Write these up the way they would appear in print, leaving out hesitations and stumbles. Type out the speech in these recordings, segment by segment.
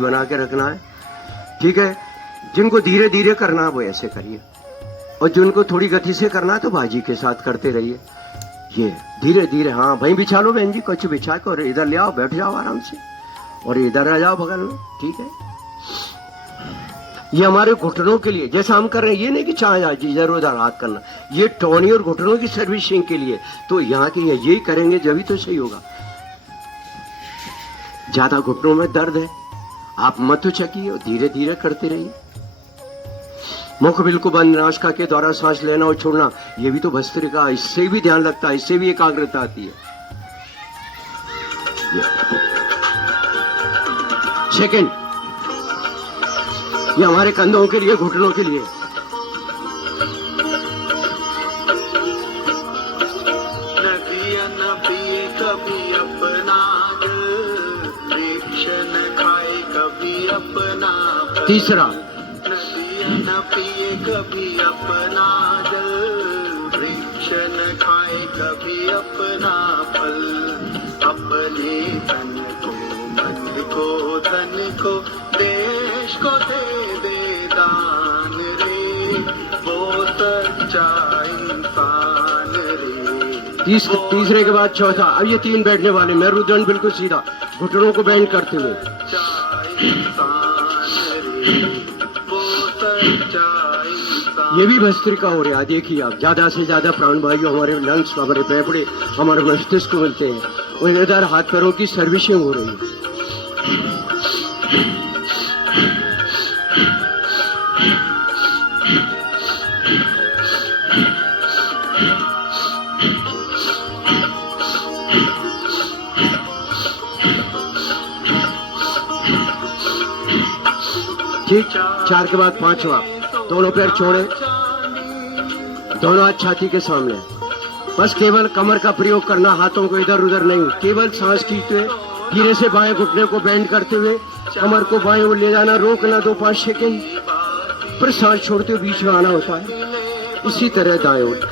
बना के रखना है, ठीक है। जिनको धीरे धीरे करना है वो ऐसे करिए, और जिनको थोड़ी गति से करना है तो बाजी के साथ करते रहिए। ये धीरे धीरे, हाँ भाई बिछा लो बहन जी, कुछ बिछा के और इधर ले आओ, बैठ जाओ आराम से, और इधर आ जाओ बगल में, ठीक है। ये हमारे घुटनों के लिए जैसा हम कर रहे हैं, ये नहीं कि चाहे इधर उधर हाथ करना, ये टोनी और घुटनों की सर्विसिंग के लिए। तो यहाँ के यही करेंगे जब तो सही होगा। ज्यादा घुटनों में दर्द है, आप मत चकिए, धीरे धीरे करते रहिए। मुख बिल्कुल बंद, नासिका के द्वारा सांस लेना और छोड़ना, ये भी तो भस्त्रिका, इससे भी ध्यान लगता है, इससे भी एकाग्रता आती है। सेकंड, ये हमारे कंधों के लिए, घुटनों के लिए। तीसरा, न पिए कभी अपना जल, वृक्ष न खाए कभी अपना फल, अपने तन को, मन को, धन को, देश को दे दान रे, वो सच्चा इंसान रे। तीसरे के बाद चौथा। अब ये तीन बैठने वाले, मेरुदंड बिल्कुल सीधा, घुटनों को बेंड करते हुए। ये भी भस्त्रिका हो रहा है, देखिए आप। ज्यादा से ज्यादा प्राण वायु हमारे लंग्स, हमारे फेफड़े, हमारे मस्तिष्क को मिलते हैं, और इधर हाथ पैरों की सर्विसिंग हो रही है। ठीक, 4 के बाद 5वां। दोनों पैर छोड़े, दोनों हाथ छाती के सामने, बस केवल कमर का प्रयोग करना, हाथों को इधर उधर नहीं। केवल सांस खींचते हुए धीरे से बाएं घुटने को बेंड करते हुए कमर को बाएं ओर ले जाना, रोकना 2-5 सेकेंड, फिर सांस छोड़ते हुए बीच में आना होता है। इसी तरह दाएं ओर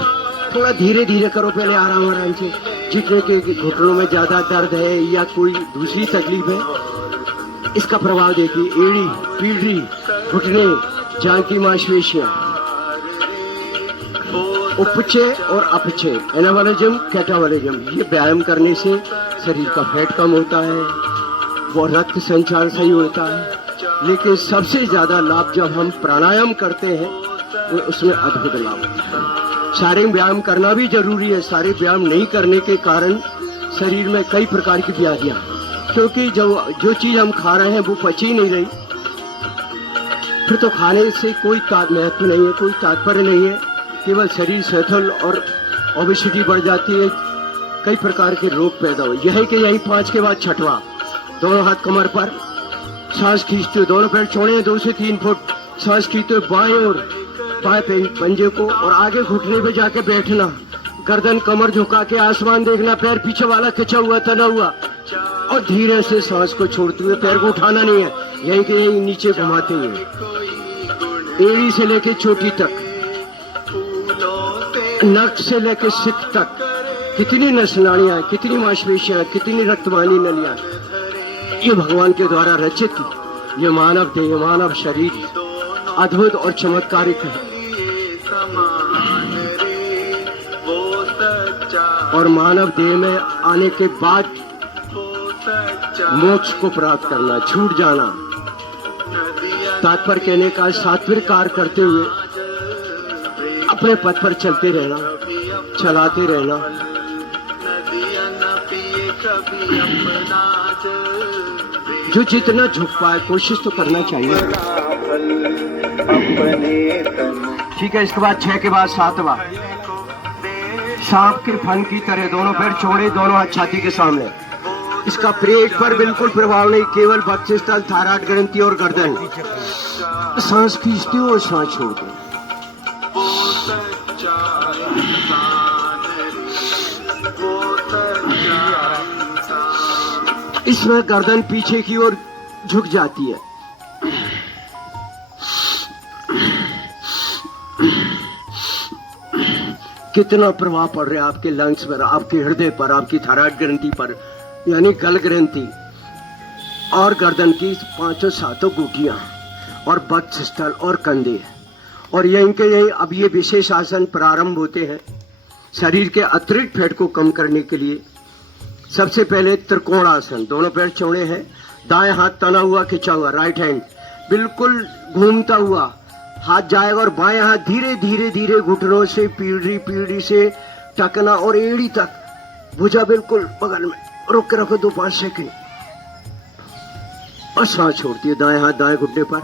थोड़ा धीरे धीरे करो, पहले आराम आराम से। जितने के घुटनों में ज्यादा दर्द है या कोई दूसरी तकलीफ है, इसका प्रभाव देखिए। एड़ी, पीढ़ी, घुटने, जांघ की मांसपेशियां, उपचे और अपचे, एनाबॉलिज्म, कैटाबॉलिज्म। ये व्यायाम करने से शरीर का फैट कम होता है, वो रक्त संचार सही होता है। लेकिन सबसे ज्यादा लाभ जब हम प्राणायाम करते हैं, वो उसमें अद्भुत लाभ होता है। शारीरिक व्यायाम करना भी जरूरी है। शारीरिक व्यायाम नहीं करने के कारण शरीर में कई प्रकार की बीमारियां, क्योंकि जो चीज हम खा रहे हैं वो पची नहीं रही, फिर तो खाने से कोई महत्व नहीं है, कोई तात्पर्य नहीं है। केवल शरीर शिथिल और ओबेसिटी बढ़ जाती है, कई प्रकार के रोग पैदा हुए। यही के यही 5 के बाद 6वां। दोनों हाथ कमर पर, सांस खींचते हुए दोनों पैर छोड़े 2 से 3 फुट, सांस खींचते हुए बाएं और बाएं पंजे को, और आगे घुटने पे जाके बैठना, गर्दन कमर झुका के आसमान देखना, पैर पीछे वाला खिंचा हुआ, तना हुआ, और धीरे से सांस को छोड़ते हुए पैर को उठाना नहीं है, यहीं के यहीं नीचे घुमाते हुए एड़ी से लेके चोटी तक, नक से लेके सिक तक, कितनी नसनाड़ियां, कितनी मांसपेशियां, कितनी रक्तवाहिनी नलियां, ये भगवान के द्वारा रचित ये मानव देह, मानव शरीर अद्भुत और चमत्कारिक है। और मानव देह में आने के बाद मोक्ष को प्राप्त करना, छूट जाना, तात्पर्य कहने का सात्विक कार्य करते हुए अपने पथ पर चलते रहना, चलाते रहना। जो जितना झुक पाए कोशिश तो करना चाहिए। ठीक है, इसके बाद 6 के बाद 7वां। सांप के फन की तरह दोनों पैर छोड़े, दोनों हाथ छाती के सामने। इसका पेट पर बिल्कुल प्रभाव नहीं, केवल बक्षस्थल, थायराइड ग्रंथि और गर्दन। सांस खींचते हो और सांस छोड़ते हो। इसमें गर्दन पीछे की ओर झुक जाती है। कितना प्रभाव पड़ रहा है आपके लंग्स पर, आपके हृदय पर, आपकी थायराइड ग्रंथि पर, यानी गल ग्रंथि। और गर्दन की 5-7 गुटियां और वक्षस्थल और कंधे, और यहीं के यहीं अब ये विशेष आसन प्रारंभ होते हैं शरीर के अतिरिक्त फैट को कम करने के लिए। सबसे पहले त्रिकोण आसन, दोनों पैर चौड़े हैं, दाएं हाथ तना हुआ खिंचा हुआ, राइट हैंड बिल्कुल घूमता हुआ हाथ जाएगा, और बाएं हाथ धीरे धीरे धीरे घुटनों से पीढ़ी से टकना और एड़ी तक, भुजा बिल्कुल बगल में, रोक के रखो 2-5 सेकंड, और सांस छोड़ती है। दाएं हाथ दाएं घुटने पर,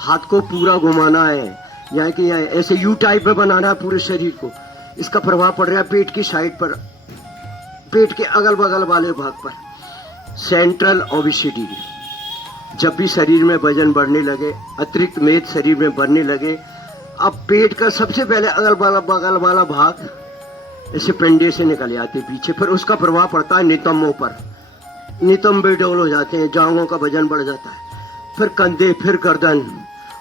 हाथ को पूरा घुमाना है, यहाँ कि यहाँ ऐसे यू टाइप में बनाना है पूरे शरीर को। इसका प्रभाव पड़ रहा है पेट की साइड पर, पेट के अगल बगल वाले भाग पर, सेंट्रल ओबेसिटी। जब भी शरीर में वजन बढ़ने लगे, अतिरिक्त मेद शरीर में बढ़ने लगे, अब पेट का सबसे पहले अगल बगल वाला भाग ऐसे पेंडे से निकल आते पीछे, फिर उसका प्रभाव पड़ता है नितंबों पर, नितंब बेडौल हो जाते हैं, जांघों का वजन बढ़ जाता है, फिर कंधे, फिर गर्दन,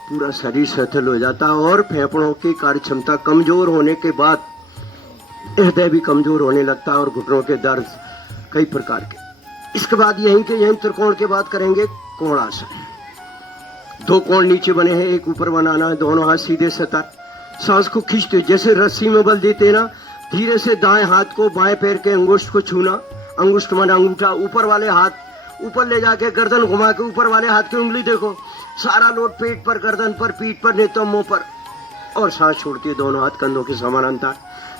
पूरा शरीर शिथिल हो जाता है, और फेफड़ों की कार्य क्षमता कमजोर होने के बाद हृदय भी कमजोर होने लगता है, और घुटनों के दर्द कई प्रकार के। इसके बाद यहीं त्रिकोण के बाद करेंगे कोणासन। 2 कोण नीचे बने हैं, एक ऊपर बनाना है, दोनों हाथ सीधे सतर्क, सांस को खींचते जैसे रस्सी में बल देते ना, धीरे से दाएं हाथ को बाएं पैर के अंगुष्ठ को छूना, अंगुष्ठ माना अंगूठा, ऊपर वाले हाथ ऊपर ले जाके गर्दन घुमा के ऊपर वाले हाथ की उंगली देखो, सारा लोड पेट पर, गर्दन पर, पीठ पर, नितंबों पर, और सांस छोड़ती है दोनों हाथ कंधों के समानांतर।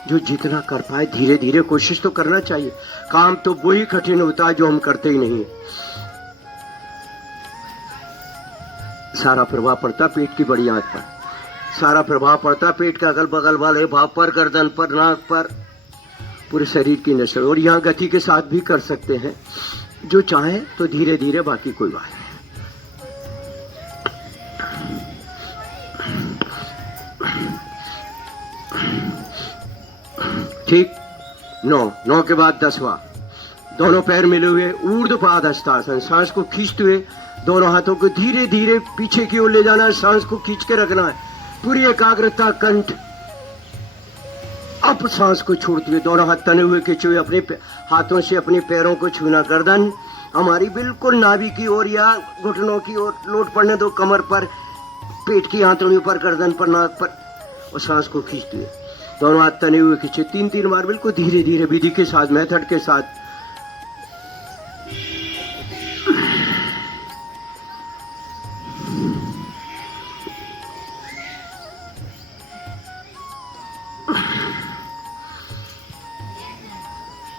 जो जितना कर पाए धीरे धीरे कोशिश तो करना चाहिए, काम तो वही कठिन होता है जो हम करते ही नहीं। सारा प्रभाव पड़ता पेट की बड़ी आंत पर, सारा प्रभाव पड़ता पेट के अगल बगल वाले भाग पर, गर्दन पर, नाक पर, पूरे शरीर की नसों, और यहाँ गति के साथ भी कर सकते हैं, जो चाहे तो धीरे धीरे, बाकी कोई बात नहीं। ठीक, 9 के बाद 10वां, दोनों पैर मिले हुए ऊर्ध्वपाद हस्तासन, सांस को खींचते हुए दोनों हाथों को धीरे धीरे पीछे की ओर ले जाना है, सांस को खींच के रखना है, पूरी एकाग्रता, कंठ। अब सांस को छोड़ते हुए दोनों हाथ तने हुए खींचे हुए, अपने हाथों से अपने पैरों को छूना, गर्दन हमारी बिल्कुल नाभि की ओर या घुटनों की ओर लोट पड़ने दो, कमर पर, पेट की आंतड़ियों पर, गर्दन पर, नाक पर, और सांस को खींचते हुए दोनों हाथ तने हुए खींचे 3-3 बार, बिल्कुल धीरे धीरे, विधि के साथ, मेथड के साथ।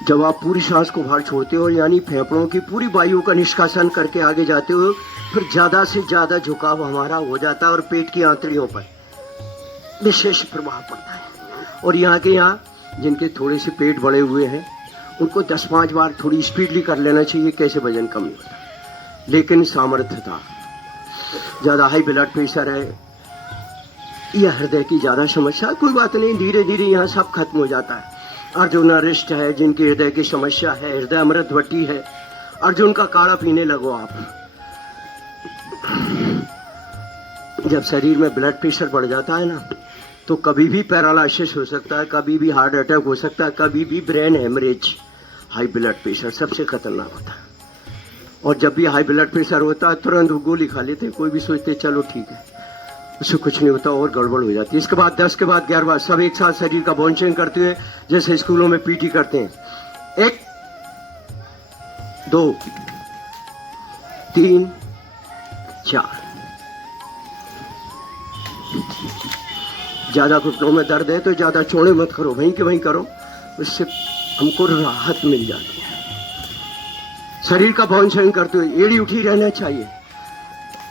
जब आप पूरी सांस को बाहर छोड़ते हो, यानी फेफड़ों की पूरी वायु का निष्कासन करके आगे जाते हो, फिर ज्यादा से ज्यादा झुकाव हमारा हो जाता है, और पेट की आंतड़ियों पर विशेष प्रभाव पड़ता है। और यहाँ के यहाँ जिनके थोड़े से पेट बड़े हुए हैं, उनको 10-5 बार थोड़ी स्पीडली कर लेना चाहिए, कैसे वजन कम नहीं होता। लेकिन सामर्थ्यता, ज्यादा हाई ब्लड प्रेशर है या हृदय की ज्यादा समस्या, कोई बात नहीं, धीरे धीरे यहाँ सब खत्म हो जाता है। अर्जुन अरिष्ट है, जिनकी हृदय की समस्या है, हृदय अमृत भट्टी है, अर्जुन का काढ़ा पीने लगो आप। जब शरीर में ब्लड प्रेशर बढ़ जाता है ना, तो कभी भी पैरालिसिस हो सकता है, कभी भी हार्ट अटैक हो सकता है, कभी भी brain haemorrhage. High blood pressure सबसे खतरनाक होता है, और जब भी हाई ब्लड प्रेशर होता है तुरंत गोली खा लेते हैं, कोई भी सोचते चलो ठीक है, उससे कुछ नहीं होता, और गड़बड़ हो जाती है। इसके बाद 10 के बाद 11वां, सब एक साथ शरीर का बाउंसिंग करते हुए, जैसे स्कूलों में पीटी करते हैं। 1 2 3 4। ज्यादा घुटनों में दर्द है तो ज्यादा चौड़े मत करो, वहीं के वहीं करो, उससे हमको राहत मिल जाती है। शरीर का बाउंसिंग करते हुए एड़ी उठी रहना चाहिए,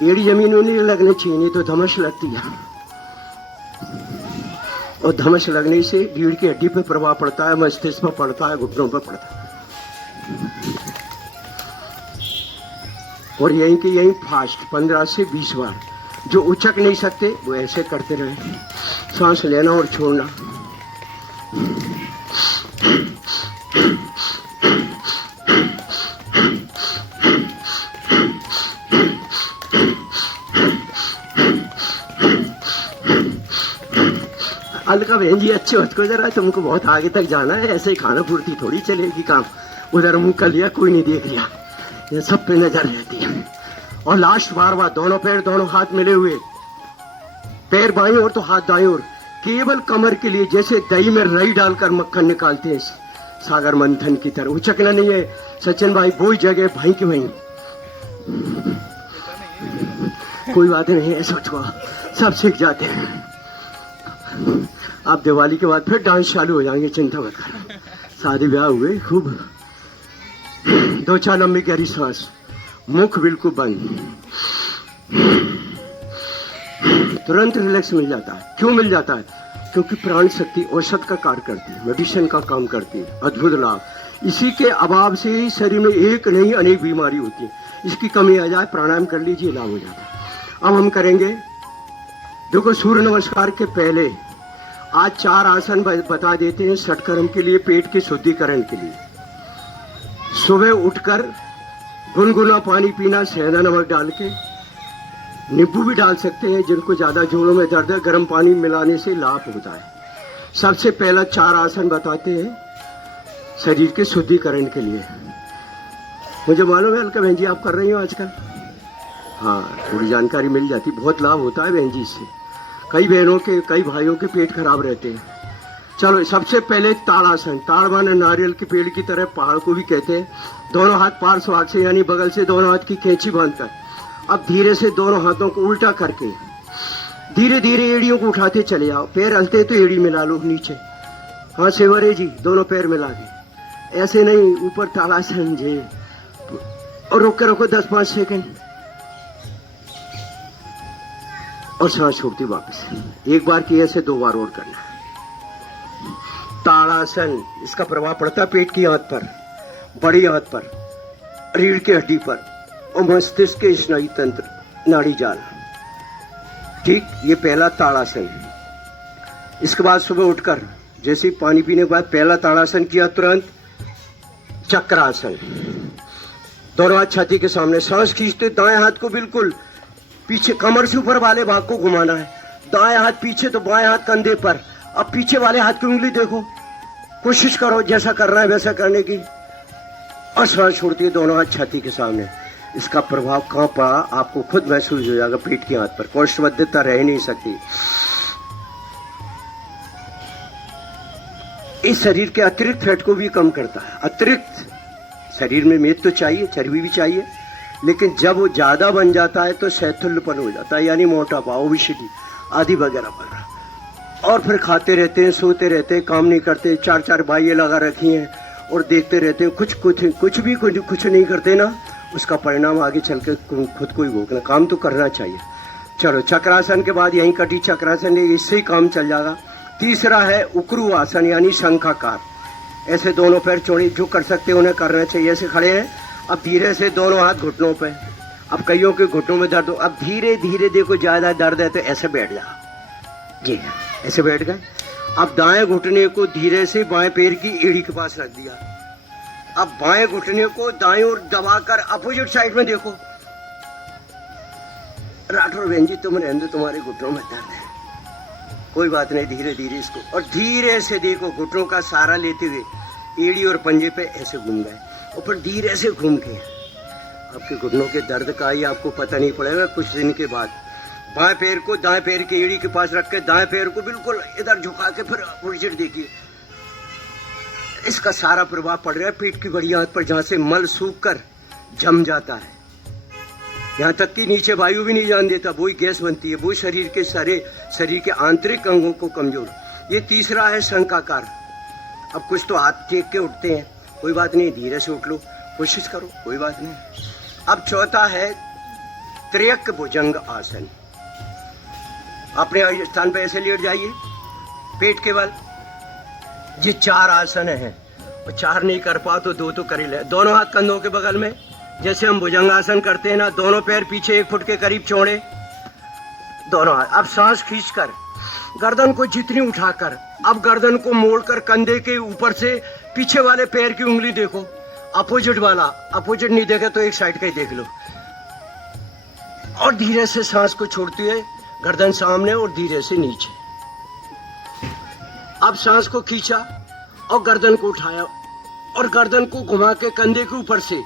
एड़ी जमीन में नहीं लगनी चाहिए, नहीं तो धमश लगती है, और धमश लगने से रीढ़ की हड्डी पे प्रभाव पड़ता है, मस्तिष्क पर पड़ता है, घुटनों पर पड़ता है। और यहीं के यहीं फास्ट 15 से 20 बार, जो उचक नहीं सकते वो ऐसे करते रहे, सांस लेना और छोड़ना। अलका बहन जी, अच्छे मत को, जरा तुमको बहुत आगे तक जाना है, ऐसे ही खाना पूर्ति थोड़ी चलेगी काम। उधर मुंह कर लिया, कोई नहीं देख लिया, ये सब पे नजर रहती है। और लास्ट बार दोनों पैर दोनों हाथ मिले हुए, पैर बाईं ओर तो हाथ दाईं ओर, केवल कमर के लिए जैसे दही में रई डालकर मक्खन निकालते हैं सागर मंथन की तरह। उचकना नहीं है सचिन भाई, वो ही जगह भाई की वहीं। कोई बात नहीं है, सोचो सब सीख जाते हैं। आप दिवाली के बाद फिर डांस चालू हो जाएंगे, चिंता मत करो। शादी ब्याह हुए खूब, 2-4 लंबी गहरी सांस, मुख बिल्कुल बंद, तुरंत रिलैक्स मिल जाता है। क्यों मिल जाता है? क्योंकि प्राण शक्ति औषध का कार्य करती है, मेडिसिन का काम करती है। अद्भुत लाभ। इसी के अभाव से ही शरीर में एक नहीं अनेक बीमारी होती है। इसकी कमी आ जाए, प्राणायाम कर लीजिए, लाभ हो जाता है। अब हम करेंगे, देखो सूर्य नमस्कार के पहले आज 4 आसन बता देते हैं षटकर्म के लिए, पेट के शुद्धिकरण के लिए। सुबह उठकर गुनगुना पानी पीना, सेंधा नमक डाल के, नींबू भी डाल सकते हैं। जिनको ज्यादा जोड़ों में दर्द है, गर्म पानी मिलाने से लाभ होता है। सबसे पहला 4 आसन बताते हैं शरीर के शुद्धिकरण के लिए। मुझे मालूम है अलका बहन जी आप कर रही हो आजकल, हाँ थोड़ी जानकारी मिल जाती, बहुत लाभ होता है बहन जी इससे। कई बहनों के, कई भाइयों के पेट खराब रहते हैं। चलो सबसे पहले ताड़ासन। ताड़ माने नारियल के पेड़ की तरह, पहाड़ को भी कहते हैं। दोनों हाथ पार्श्व से यानी बगल से दोनों हाथ की कैंची बांधकर, अब धीरे से दोनों हाथों को उल्टा करके धीरे धीरे एड़ियों को उठाते चले जाओ। पैर हलते तो एड़ी मिला लो नीचे, हाँ सेवरे जी, दोनों पैर मिला के, ऐसे नहीं ऊपर ताड़ासन जी। और रोक के रखो 10-5 सेकंड और सांस छोड़ती वापस। एक बार किए ऐसे 2 बार और करना। ताड़ासन, इसका प्रभाव पड़ता है पेट की आंत पर, बड़ी आंत पर, रीढ़ की हड्डी पर और मस्तिष्क के स्नायु तंत्र, नाड़ी जाल। ठीक, ये पहला ताड़ासन। इसके बाद सुबह उठकर जैसे पानी पीने के बाद पहला ताड़ासन किया, तुरंत चक्रासन। दोनों हाथ छाती के सामने, सांस खींचते दाएं हाथ को बिल्कुल पीछे, कमर से ऊपर वाले भाग को घुमाना है। दाएं हाथ पीछे तो बाएं हाथ कंधे पर। अब पीछे वाले हाथ की उंगली देखो, कोशिश करो जैसा करना है वैसा करने की। और सांस छोड़ती है दोनों हाथ छाती के सामने। इसका प्रभाव कहां पड़ा आपको खुद महसूस हो जाएगा, पेट की हाथ पर। कोष्ठबद्धता रह नहीं सकती। इस शरीर के अतिरिक्त फैट को भी कम करता है। अतिरिक्त शरीर में मेद तो चाहिए, चर्बी भी चाहिए, लेकिन जब वो ज्यादा बन जाता है तो शैथुल्यपन हो जाता है, यानी मोटापा, ओबेसिटी आदि वगैरह बन रहा। और फिर खाते रहते हैं, सोते रहते हैं, काम नहीं करते, 4-4 बाइये लगा रखी हैं और देखते रहते हैं, कुछ नहीं करते ना, उसका परिणाम आगे चल के खुद को ही भोगना। काम तो करना चाहिए। चलो चक्रासन के बाद यहीं कटी चक्रासन, इससे ही काम चल जाएगा। तीसरा है उक्रू आसन यानी शंखाकार। ऐसे दोनों पैर चौड़े, जो कर सकते हैं उन्हें करना चाहिए। ऐसे खड़े हैं, अब धीरे से दोनों हाथ घुटनों पे। अब कईयों के घुटनों में दर्द हो, अब धीरे धीरे देखो ज्यादा दर्द है तो ऐसे बैठ जाओ जी, ऐसे बैठ गए। अब दाएं घुटने को धीरे से बाएं पैर की एड़ी के पास रख दिया। अब बाएं घुटने को दाएं ओर दबाकर अपोजिट साइड में देखो। राठौर बहन जी तुम रहने दो, तुम्हारे घुटनों में दर्द है, कोई बात नहीं, धीरे धीरे इसको। और धीरे से देखो, घुटनों का सहारा लेते हुए एड़ी और पंजे पे ऐसे घूम गए और फिर धीरे से घूम के आपके घुटनों के दर्द का ही आपको पता नहीं पड़ेगा कुछ दिन के बाद। बाएं पैर को दाएं पैर की एड़ी के पास रख के दाएं पैर को बिल्कुल इधर झुका के फिर अपोजिट देखिए। इसका सारा प्रभाव पड़ रहा है पेट की बड़ी आंत पर, जहां से मल सूख कर जम जाता है। यहाँ तक कि नीचे वायु भी नहीं जान देता, वही गैस बनती है, वो शरीर के सारे शरीर के आंतरिक अंगों को कमजोर। ये तीसरा है शंखाकार। अब कुछ तो हाथ टेक के उठते हैं, कोई बात नहीं, धीरे से उठ लो, कोशिश करो, कोई बात नहीं। अब चौथा है त्र्यक भुजंग आसन। अपने स्थान पर ऐसे लेट जाइए, पेट के बल। ये 4 आसन हैं, और 4 नहीं कर पाओ तो 2 तो कर ही ले। दोनों हाथ कंधों के बगल में, जैसे हम भुजंगासन करते हैं ना, दोनों पैर पीछे 1 फुट के करीब चौड़े, दोनों हाथ। अब सांस खींचकर गर्दन को जितनी उठाकर, अब गर्दन को मोड़कर कंधे के ऊपर से पीछे वाले पैर की उंगली देखो, अपोजिट वाला। अपोजिट नहीं देखे तो एक साइड का ही देख लो। और धीरे से सांस को छोड़ते हुए गर्दन सामने और धीरे से नीचे। अब सांस को खींचा और गर्दन को उठाया और गर्दन को घुमा के कंधे के ऊपर से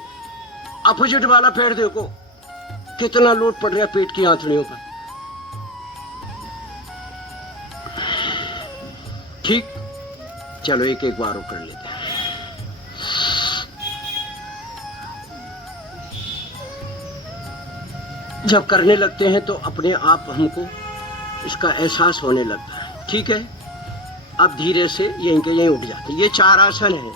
अपोजिट वाला पैर देखो, कितना लोड पड़ रहा है पेट की आंतड़ियों पर। ठीक, चलो एक एक बार और कर लेते हैं। जब करने लगते हैं तो अपने आप हमको इसका एहसास होने लगता है। ठीक है, अब धीरे से यहीं के यहीं उठ जाते हैं। ये 4 आसन है।